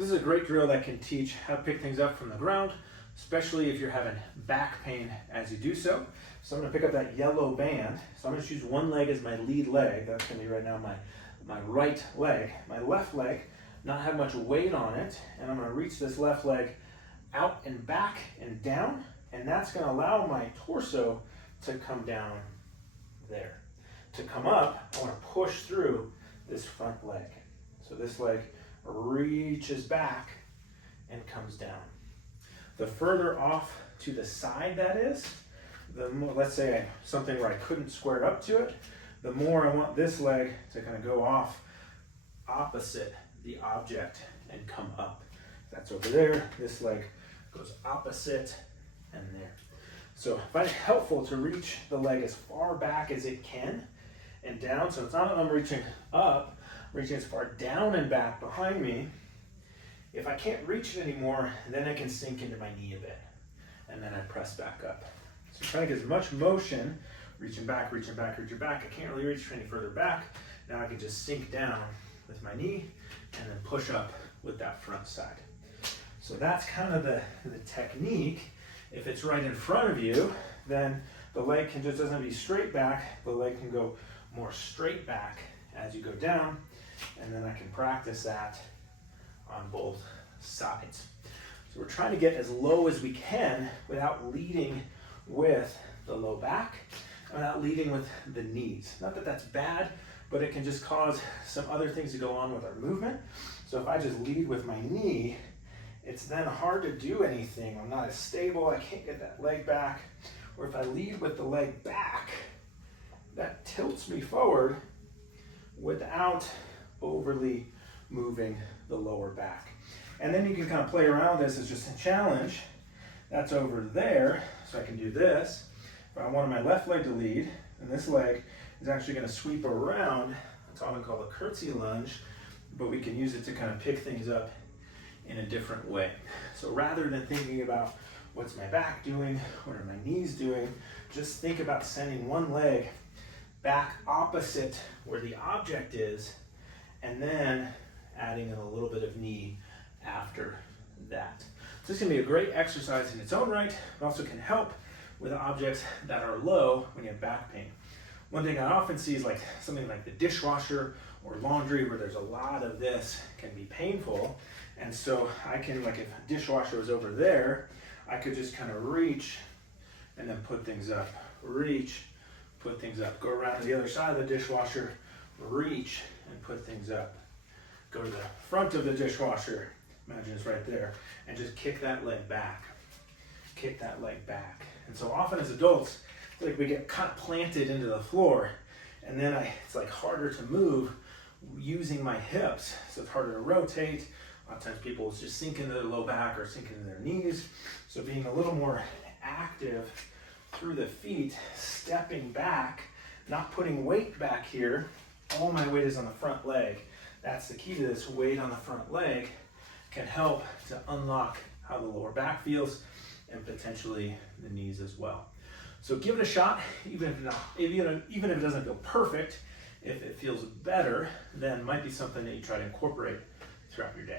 This is a great drill that can teach how to pick things up from the ground, especially if you're having back pain as you do so. So I'm gonna pick up that yellow band. So I'm gonna choose one leg as my lead leg. That's gonna be right now my right leg. My left leg, not have much weight on it. And I'm gonna reach this left leg out and back and down. And that's gonna allow my torso to come down there. To come up, I wanna push through this front leg. So this leg reaches back and comes down. The further off to the side that is, the more, let's say something where I couldn't square up to it, the more I want this leg to kind of go off opposite the object and come up. That's over there, this leg goes opposite and there. So I find it helpful to reach the leg as far back as it can and down. So it's not that I'm reaching up, I'm reaching as far down and back behind me. If I can't reach it anymore, then I can sink into my knee a bit. And then I press back up. So trying to get as much motion, reaching back, reaching back, reaching back. I can't really reach any further back. Now I can just sink down with my knee and then push up with that front side. So that's kind of the technique. If it's right in front of you, then the leg can just doesn't have to be straight back. The leg can go more straight back as you go down. And then I can practice that on both sides. So we're trying to get as low as we can without leading with the low back, without leading with the knees. Not that that's bad, but it can just cause some other things to go on with our movement. So if I just lead with my knee, it's then hard to do anything. I'm not as stable, I can't get that leg back. Or if I lead with the leg back, that tilts me forward without overly moving the lower back. And then you can kind of play around this as just a challenge. That's over there, so I can do this. If I wanted my left leg to lead, and this leg is actually going to sweep around. That's often called a curtsy lunge, but we can use it to kind of pick things up in a different way. So rather than thinking about what's my back doing, what are my knees doing, just think about sending one leg back opposite where the object is, and then adding in a little bit of knee after that. So this can be a great exercise in its own right, but also can help with objects that are low when you have back pain. One thing I often see is like something like the dishwasher or laundry where there's a lot of this can be painful. And so I can, like if a dishwasher was over there, I could just kind of reach and then put things up, reach, put things up, go around to the other side of the dishwasher, reach and put things up. Go to the front of the dishwasher, imagine it's right there, and just kick that leg back. Kick that leg back. And so often as adults, I feel like we get kind of planted into the floor, and then it's like harder to move using my hips, so it's harder to rotate. A lot of times people just sink into their low back or sink into their knees. So being a little more active through the feet, stepping back, not putting weight back here, all my weight is on the front leg. That's the key to this. Weight on the front leg can help to unlock how the lower back feels and potentially the knees as well. So give it a shot, even if it doesn't feel perfect. If it feels better, then it might be something that you try to incorporate throughout your day.